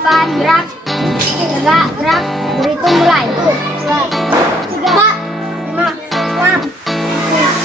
depan, gerak. Tegak, gerak. Berhitung mulai. 1, 2, 3, 4, 5, 6, 7,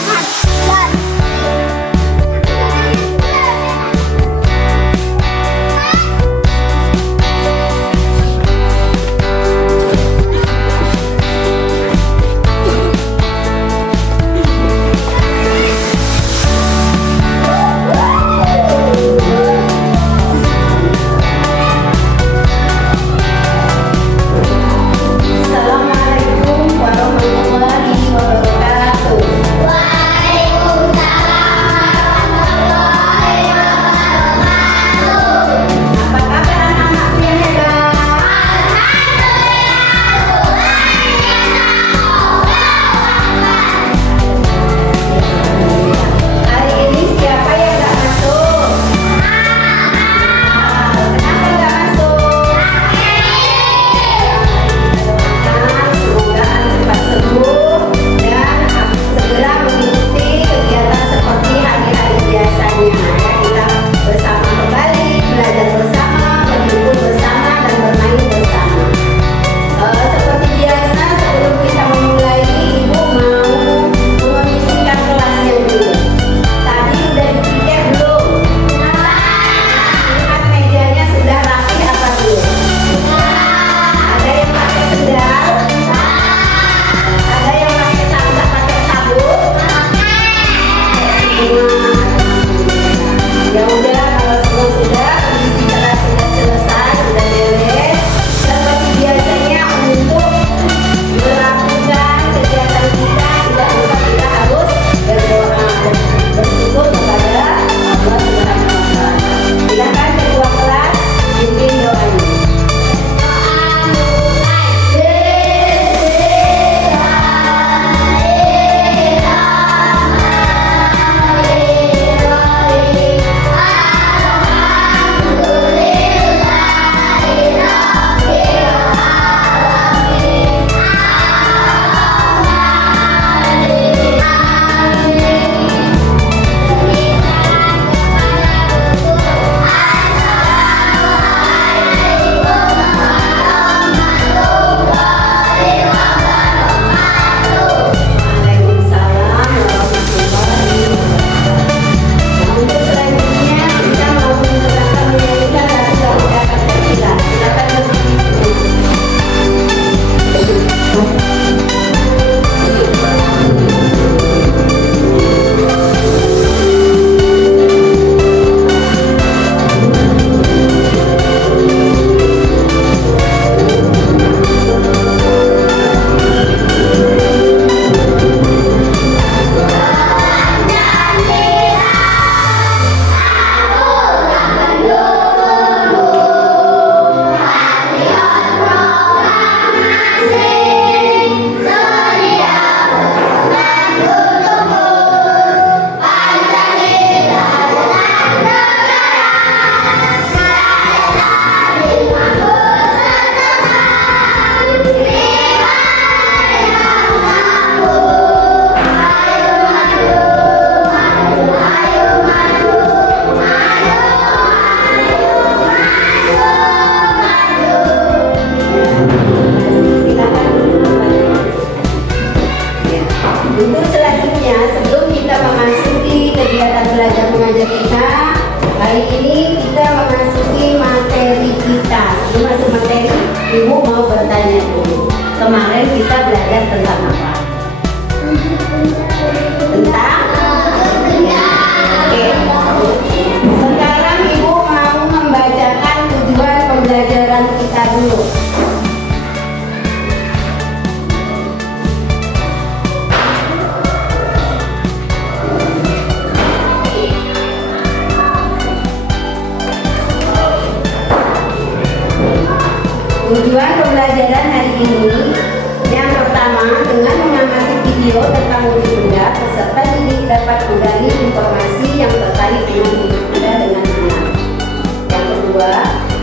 Tujuan pembelajaran hari ini yang pertama, dengan mengamati video tentang wujud benda, peserta didik dapat menggali informasi yang terkait dengan wujud benda dengan benar. Yang kedua,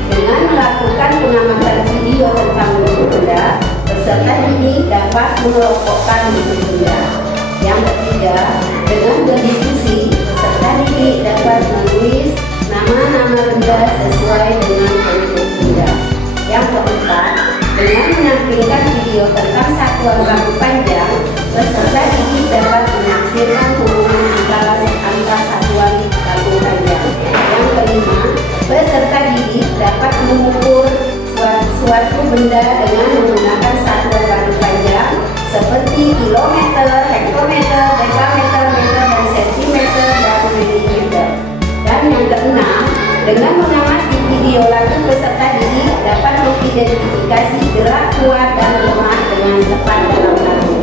dengan melakukan pengamatan video tentang wujud benda, peserta didik dapat mengelompokkan wujud benda. Yang ketiga, dengan berdiskusi, peserta didik dapat menulis nama-nama benda sesuai dengan bentuk benda. menampilkan video tentang satuan bambu panjang, peserta didik dapat menafsirkan hubungan antara satuan bambu panjang. Yang kelima, peserta didik dapat mengukur suatu benda dengan menggunakan satuan bambu panjang seperti kilometer, hektometer, dekameter, meter, dan sentimeter, dan milimeter. Dan yang keenam, dengan mengamati video lagu, peserta didik dapat mengidentifikasi gerak kuat dan lemah dengan tepat dalam lagu.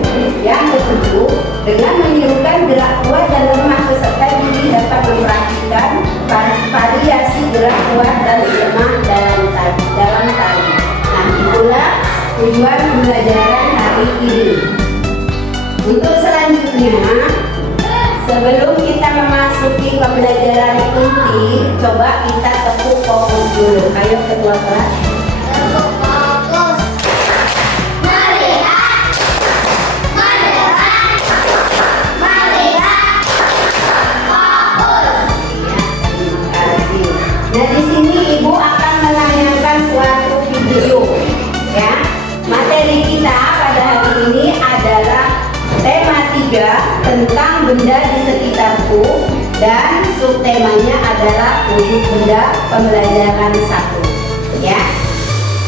Yang ketujuh, dengan menirukan gerak kuat dan lemah, peserta didik dapat memperhatikan variasi gerak kuat dan lemah dalam tari. Nah, itulah tujuan pembelajaran hari ini. Untuk selanjutnya, sebelum kita memasuki pembelajaran inti, coba kita tepuk fokus dulu. Ayo kedua kelas. Tepuk fokus. Melihat. Mendengar. Melihat. Fokus. Ya, terima kasih. Nah, di sini Ibu akan menayangkan suatu video. Ya, materi kita pada hari ini adalah tema 3 tentang benda di sekitarku, dan subtemanya adalah wujud benda pembelajaran 1. Ya.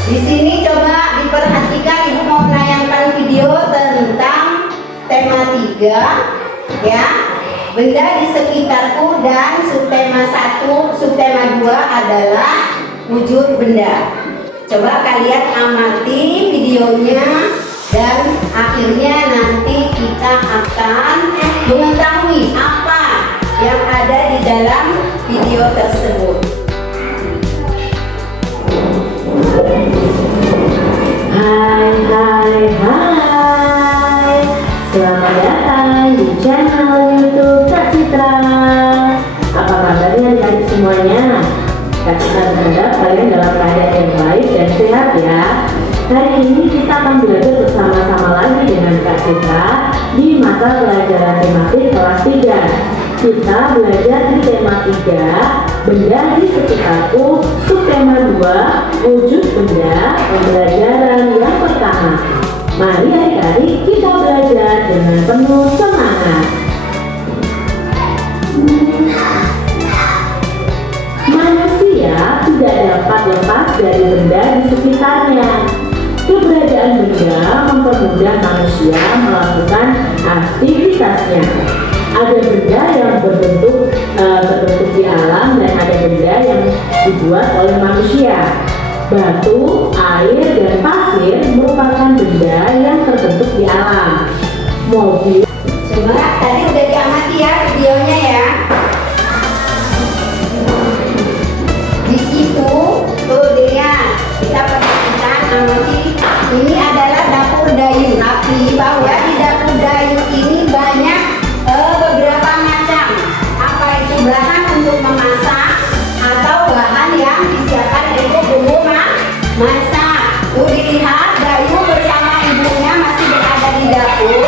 Di sini coba diperhatikan, Ibu mau menayangkan video tentang tema 3, ya. Benda di sekitarku, dan subtema 1, subtema 2 adalah wujud benda. Coba kalian amati videonya, dan akhirnya nanti kita akan mengetahui apa yang ada di dalam video tersebut. Hai, selamat datang di channel YouTube Kak Citra. Apa kabarnya adik-adik semuanya? Kak Citra berharap kalian dalam keadaan yang baik dan sehat ya. Hari ini kita akan belajar bersama-sama lagi dengan Kak Citra di mata pelajaran tematik kelas 3. Kita belajar di tema 3, benda di sekitarku, subtema 2, wujud benda, pembelajaran yang pertama. Mari adik-adik kita belajar dengan penuh semangat. Manusia tidak dapat lepas dari benda di sekitarnya. Keberadaan benda mempermudah manusia melakukan aktivitasnya. Ada benda yang terbentuk di alam, dan ada benda yang dibuat oleh manusia. Batu, air, dan pasir merupakan benda yang terbentuk di alam. Mobil. Coba tadi udah diamati ya videonya ya. Di situ tuh dilihat, kita perhatikan, amati. Ini adalah dapur dayung. Tapi bahwa di dapur dayung ini banyak beberapa macam. Apa itu? Bahan untuk memasak atau bahan yang disiapkan untuk bumbu masak. Tuh dilihat, dayung bersama ibunya masih berada di dapur.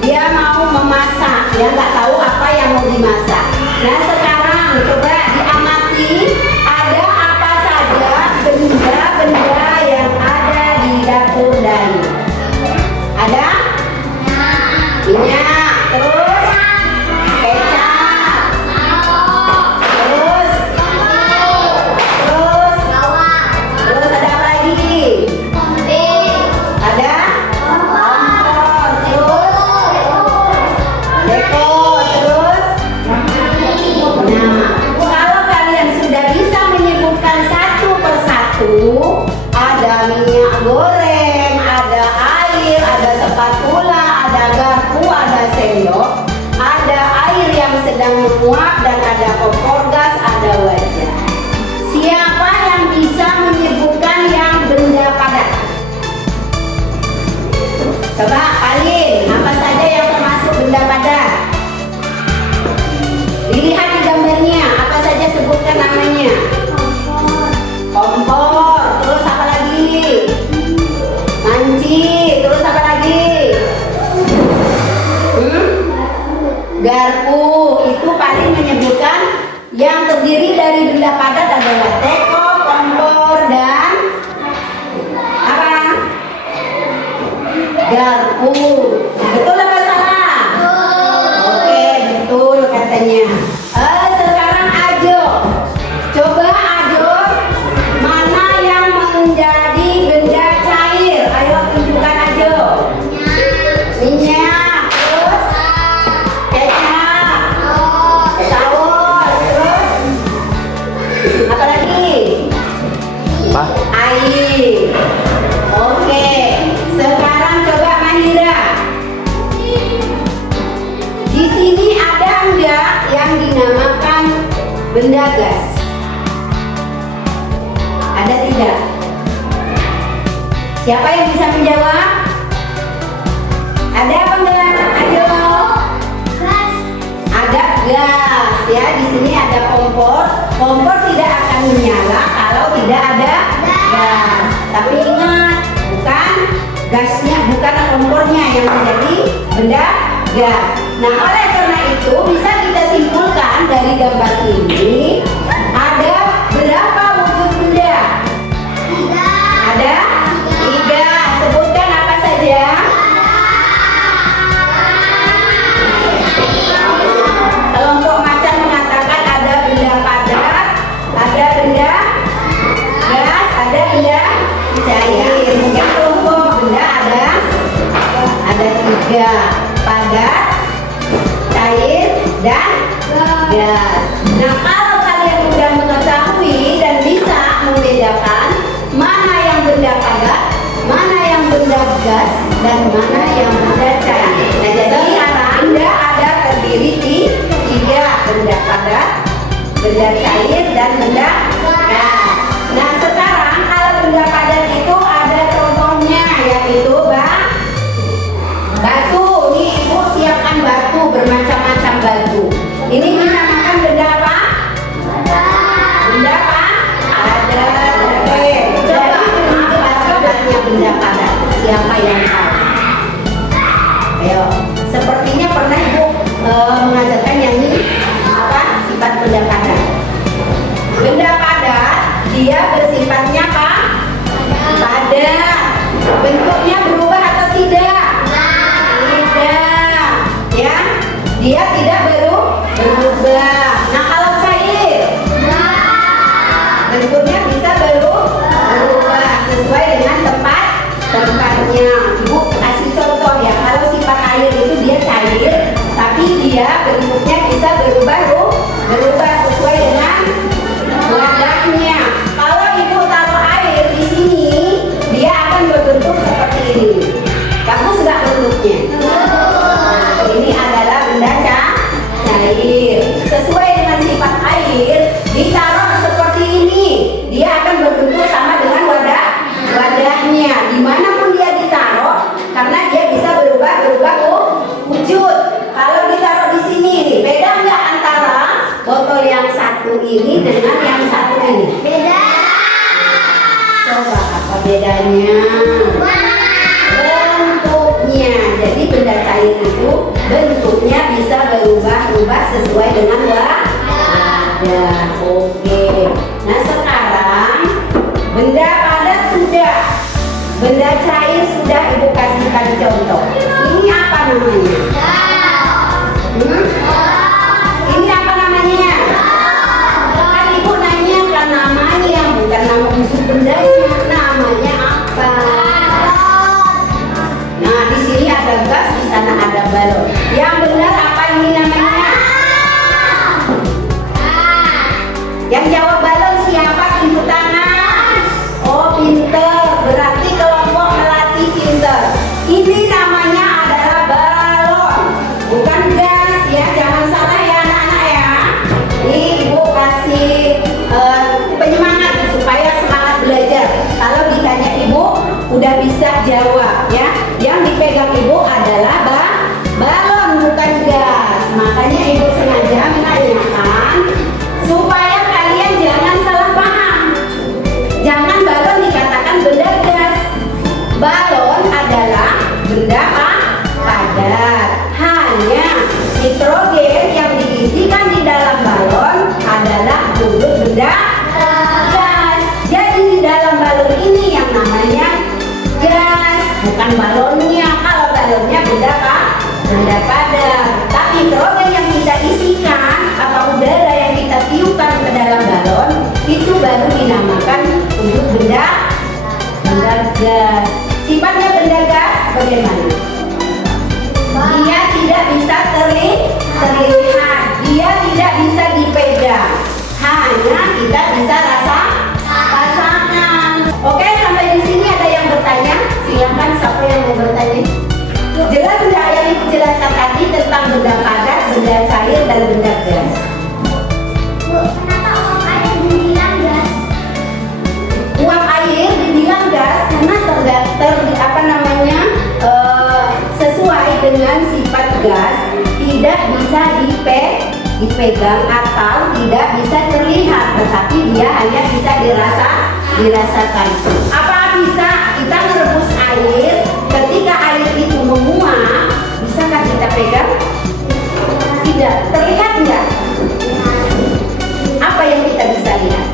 Dia mau memasak, dia nggak tahu apa yang mau dimasak. Nah, sekarang coba diamati, ada apa saja benda-benda yang ada di dapur dayung. Ada minyak, terus kecap, terus ada apa lagi? Ada kompor, terus deko, terus nah, kalau kalian sudah bisa menyebutkan satu persatu, ada minyak goreng, ada air, ada spatula, ada garpu, ada sendok, ada air yang sedang menguap, dan ada kompor gas, ada wajan. Siapa yang bisa menyebutkan yang benda padat? Coba Alin, apa saja yang termasuk benda padat? Dilihat di gambarnya, apa saja sebutkan namanya? Kompor, terus apa lagi? Manci, terus apa lagi? Garpu, itu paling menyebutkan yang terdiri dari benda padat adalah teko, kompor, dan apa? garpu. Betul apa salah? Oke, betul katanya. Sekarang Ajo, coba Ajo, mana yang menjadi benda cair? Ayo tunjukkan Ajo. Minyak, terus kecap, saus, terus apa lagi? Air. Oke, sekarang coba Mahira. Di sini ada enggak yang dinamakan benda gas? Ada tidak? Siapa yang bisa menjawab? Ada apa enggak? Ayo. Ada gas ya. Di sini ada kompor. Kompor tidak akan menyala kalau tidak ada gas. Tapi ingat, bukan gasnya, bukan kompornya yang menjadi benda gas. Nah, oleh karena itu bisa kita simpulkan dari gambar ini ada berapa wujud benda? Ada 3. Sebutkan apa saja? Kelompok macan mengatakan ada benda padat, ada benda gas, ada benda cair. Mungkin kelompok benda ada 3, padat, cair, dan gas. Nah, kalau kalian sudah mengetahui dan bisa membedakan mana yang benda padat, mana yang benda gas, dan mana yang benda cair. Nah, jadi benda ada terdiri di 3, benda padat, benda cair, dan benda gas. Nah, sekarang kalau benda padat itu ada contohnya, yaitu batu. Nih Ibu siapkan batu, bermacam-macam batu. Ini dinamakan benda apa? Benda apa? Padat. Oke. Jadi apa sebenarnya benda padat? Siapa yang tahu? Ayo. Sepertinya pernah Ibu mengajarkan yang ini apa? Sifat benda padat. Benda padat dia bersifatnya apa? Padat. Bentuknya berubah atau tidak? Tidak. Ya, dia tidak berubah. Nah, kalau cair, bentuknya bisa berubah sesuai dengan tempatnya. Ibu kasih contoh ya. Kalau sifat air itu dia cair, tapi dia bentuknya bisa berubah sesuai dengan wadahnya. Kalau Ibu taruh air di sini, dia akan berbentuk seperti ini. Bagus nggak bentuknya? Nah, ini adalah benda cair. Sesuai dengan sifat air, ditaruh seperti ini, dia akan berbentuk sama dengan wadahnya. Dimanapun dia ditaruh, karena dia bisa berubah wujud. Kalau ditaruh di sini, nih, beda nggak antara botol yang satu ini dengan yang satu ini? Beda. Coba apa bedanya? Bentuknya. Jadi benda cair itu bentuknya bisa berubah-ubah sesuai dengan wadah. Oke. Nah, sekarang benda padat sudah, benda cair sudah Ibu kasihkan contoh. Ini apa namanya? Ini apa namanya? Kan Ibu nanya kan namanya, bukan nama musuh bendanya. Namanya apa? Nah, di sini ada gas, di sana ada balon. Yang benar apa ini namanya? Yang jawab balon kadar. Tapi kerogan yang kita isikan atau udara yang kita tiupkan ke dalam galon itu baru dinamakan untuk benda gas. Sifatnya benda gas bagaimana? Dia tidak bisa terlihat, dia tidak bisa dipegang, hanya kita bisa rasakan. Oke, sampai di sini ada yang bertanya? Silakan, siapa yang mau bertanya? Jelas nggak yang Ibu jelaskan tadi tentang benda padat, benda cair, dan benda gas? Bu, kenapa uap air dibilang gas? Uap air dibilang gas karena sesuai dengan sifat gas, tidak bisa dipegang atau tidak bisa terlihat, tetapi dia hanya bisa dirasakan. Apa bisa kita merebus air? Ketika air itu menguap, bisakah kita pegang? Tidak. Terlihat enggak? Apa yang kita bisa lihat?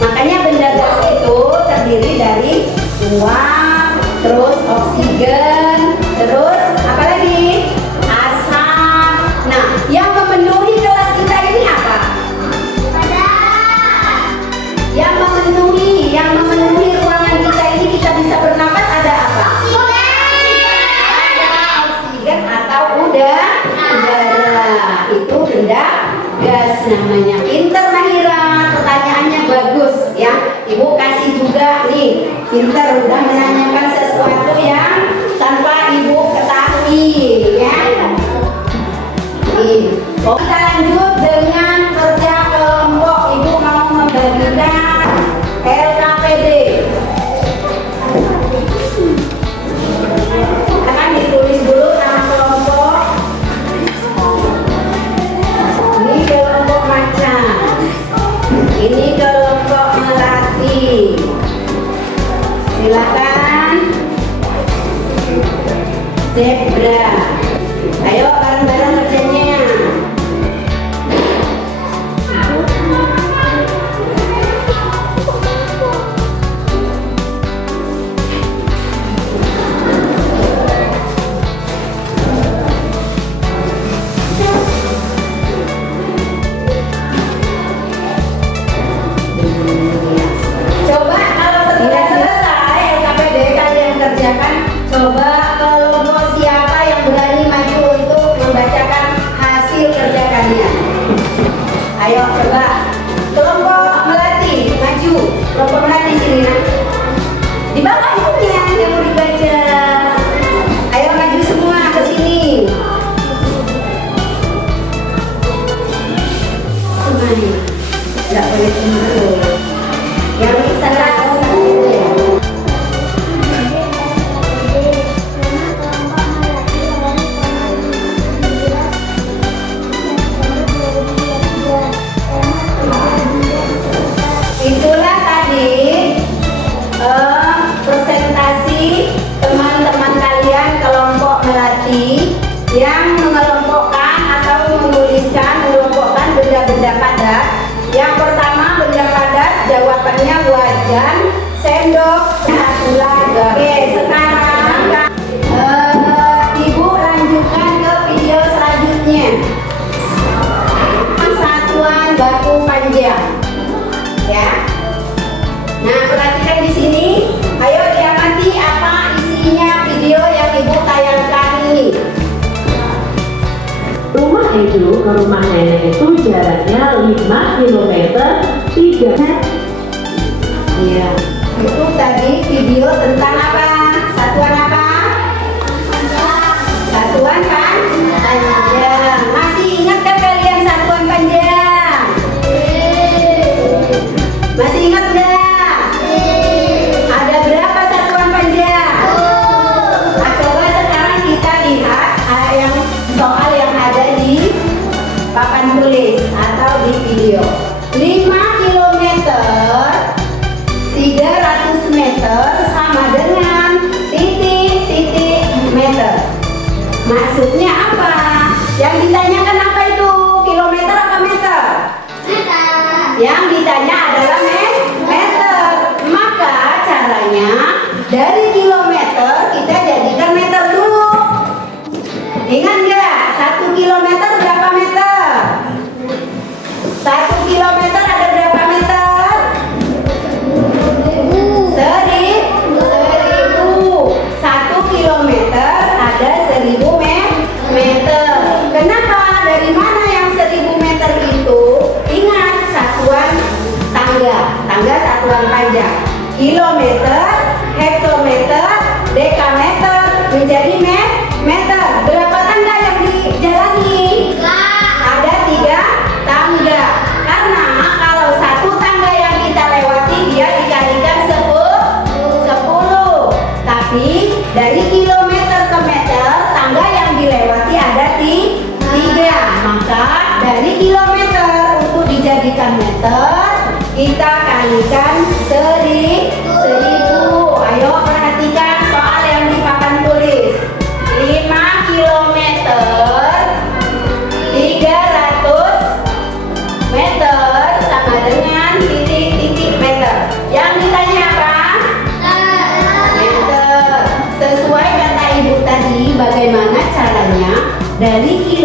Makanya benda gas itu terdiri dari uap, terus oksigen, terus apa lagi? Asam. Nah, yang memenuhi kelas kita ini apa? Yang memenuhi ruangan kita ini kita bisa bernapas ada apa? Ada oksigen atau udara. Itu benda gas namanya. Pinter Mahira, pertanyaannya bagus ya. Ibu kasih juga nih. Pinter udah menanyakan sesuatu yang tanpa ibu ketahui ya. Oh, kita lanjut dengan kerja kelompok. Ibu mau membagikan LKPD. Akan ditulis dulu nama kelompok. Ini kelompok macan. Ini kelompok melati. Silakan. Zebra. Ayo bareng-bareng kerjanya. Coba kalau sudah selesai LKPD kalian kerjakan, coba kelompok siapa yang berani maju untuk membacakan hasil kerja kalian. Ayo coba kelompok melati maju. Kelompok melati sini nak. Di bawah ibunya yang mau dibaca. Ayo maju semua ke sini. Semuanya. Nggak boleh cemburu. Yang salah satu. Itulah tadi presentasi teman-teman kalian kelompok melati yang mengelompokkan atau mengelompokkan benda-benda padat. Yang pertama benda padat jawabannya wajan, sendok, spatula. Oke, sekarang Ibu lanjutkan ke video selanjutnya. Satuan baku panjang. Ya. Nah, perhatikan di sini. Ayo diamati apa isinya video yang Ibu tayangkan ini. Rumah Edu ke rumah nenek itu jaraknya 5 km 3 meter. Iya. Itu tadi video tentang apa? Satuan apa? Satuan panjang. Masih ingat kan kalian satuan panjang? Masih ingat nggak? Ada berapa satuan panjang? Nah, coba sekarang kita lihat yang soal yang ada di papan tulis atau di video. 5 km 300 meter sama dengan titik-titik meter. Maksudnya apa? Yang ditanyakan apa itu? Kilometer apa meter? Yang ditanya adalah meter. Maka caranya dari kilometer kita jadikan meter dulu. Ingat nggak?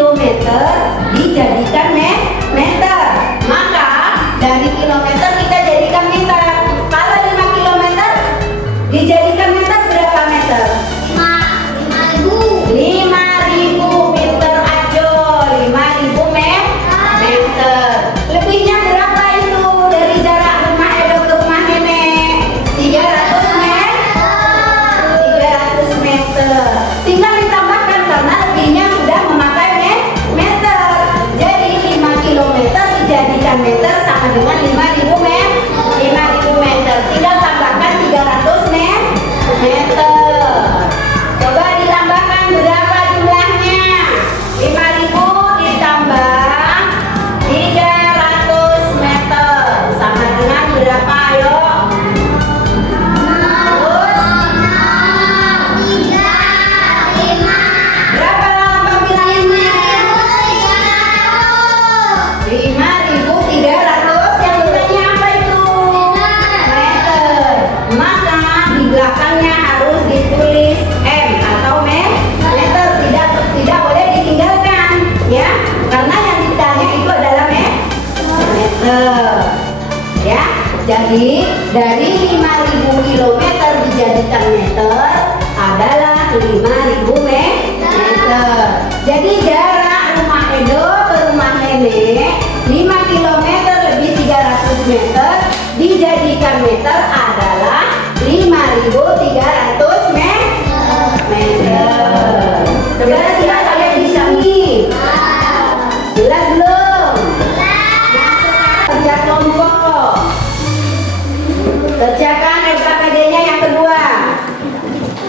kilometer dijadikan meter. Maka dari kilometer kita jadikan meter. Kalau 5 kilometer dijadikan meter berapa meter? 5.000 meter aja. 5.000 meter. Lebihnya berapa itu dari jarak rumah Edo ke rumah nenek? 300 meter. Tinggal ditambahkan karena lebihnya sudah memakai meter. Jadi 5 kilometer dijadikan meter sama dengan 5.000 meter. Tinggal tambahkan 300 meter. Coba ditambahkan berapa jumlahnya? 5.000 ditambah 300 meter sama dengan berapa? Ayo. Berapa lama pembilangannya? 5.300. Yang bedanya apa itu? Meter. Maka di belakangnya harus ditulis M atau meter. Tidak boleh ditinggalkan, ya. Karena yang ditanya itu adalah meter. Ya. Jadi dari 5.000 kilometer dijadikan meter adalah 5.000 meter. Jadi jarak rumah Edo ke rumah nenek 5 kilometer lebih 300 meter dijadikan meter adalah 5.300 meter. Coba siapa yang bisa nih? Jelas belum? Nah, sekarang kerja kelompok. Kerjakan SKPD-nya yang kedua.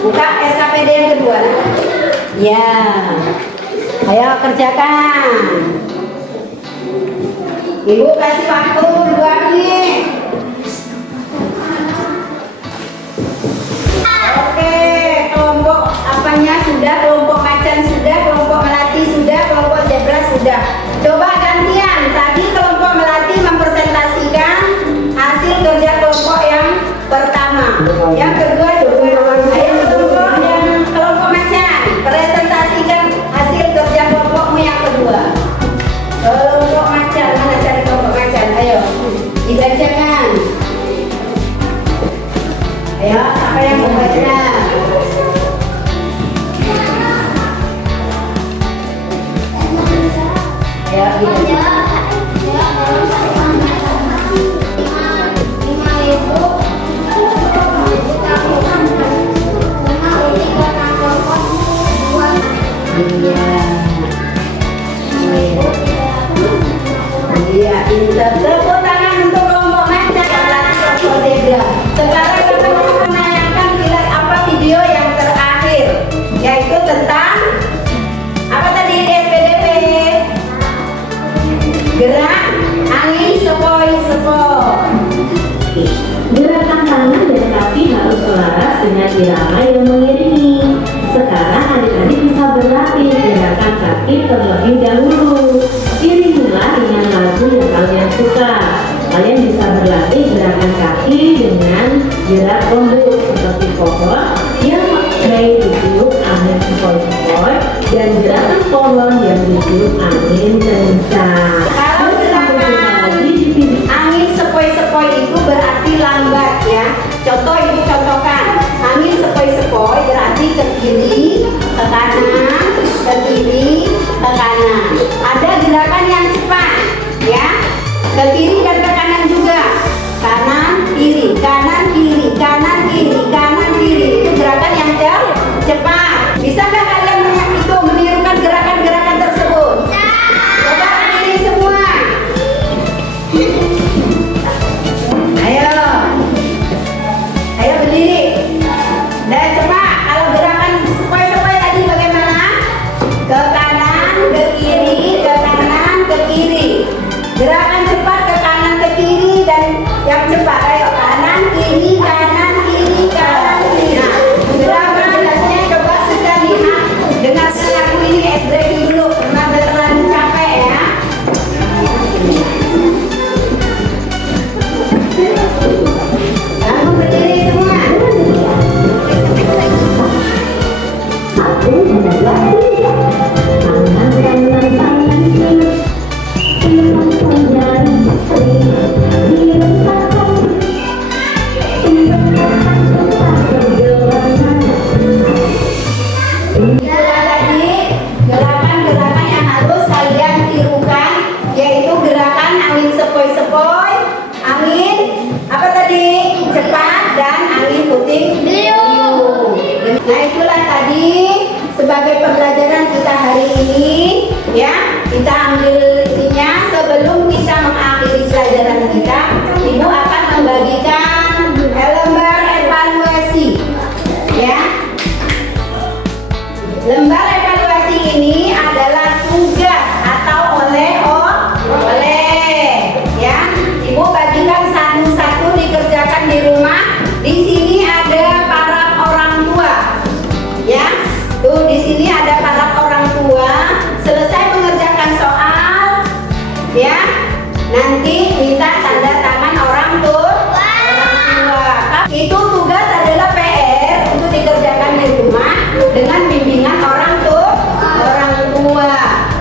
Buka SKPD yang kedua. Ya. Ayo kerjakan. Ibu kasih waktu 2 menit. Oke, kelompok apanya sudah, kelompok macan sudah, kelompok melati sudah, kelompok zebra sudah. Coba gantian. Tadi kelompok melati mempresentasikan hasil kerja kelompok yang pertama. Yang kedua juga kelompok macan presentasikan hasil kerja kelompokmu yang kedua. Kelompok macan, mana cari kelompok macan? Ayo, dibacakan. Ayo, siapa yang membaca? Ayo, dibacakan. Iya, tepuk tangan untuk kelompok macan dan kelompok zebra. Sekarang kita menanyakan apa video yang terakhir, yaitu tentang apa tadi di SPDP? Gerak angin sepoi-sepoi. Gerakan tangan dan kaki harus selaras dengan irama yang mengiringi. Sekarang adik-adik bisa berlatih gerakan kaki terlebih dahulu. Iringilah dengan lagu yang kalian suka. Kalian bisa berlatih gerakan kaki dengan gerak lembut seperti pohon yang baik ditiup angin sepoi-sepoi dan gerakan pohon yang ditiup angin kencang. Kalau gerakan angin sepoi-sepoi itu berarti lambat, ya. Contoh ibu contohkan. Angin sepoi-sepoi berarti ke kiri, ke kanan, ke kiri, ke kanan. Ada gerakan yang cepat, ya. Ke kiri dan ke kanan juga. Kanan, kiri, kanan, kiri, kanan, kiri, kanan, kiri. Itu gerakan yang cepat. Bisakah kalian itu menirukan gerakan-gerakan tersebut? Coba berdiri semua. Ayo berdiri. Dan cepat. Kalau gerakan sepoi-sepoi tadi bagaimana? Ke kanan, ke kiri, ke kanan, ke kiri. Gerakan cepat ke kanan, ke kiri, dan yang cepat. kita ambil ininya. Sebelum kita mengakhiri pelajaran kita, Ibu akan membagikan lembar evaluasi, ya. Lembar evaluasi ini adalah tugas atau oleh, ya. Ibu bagikan satu-satu dikerjakan di rumah. Di sini ada para orang tua, ya. Tuh di sini ada para orang tua. Selesai mengerjakan soal, ya. Nanti minta tanda tangan orang tua. Itu tugas adalah PR untuk dikerjakan di rumah dengan bimbingan orang tua.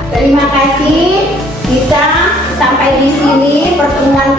Terima kasih. Kita sampai di sini pertemuan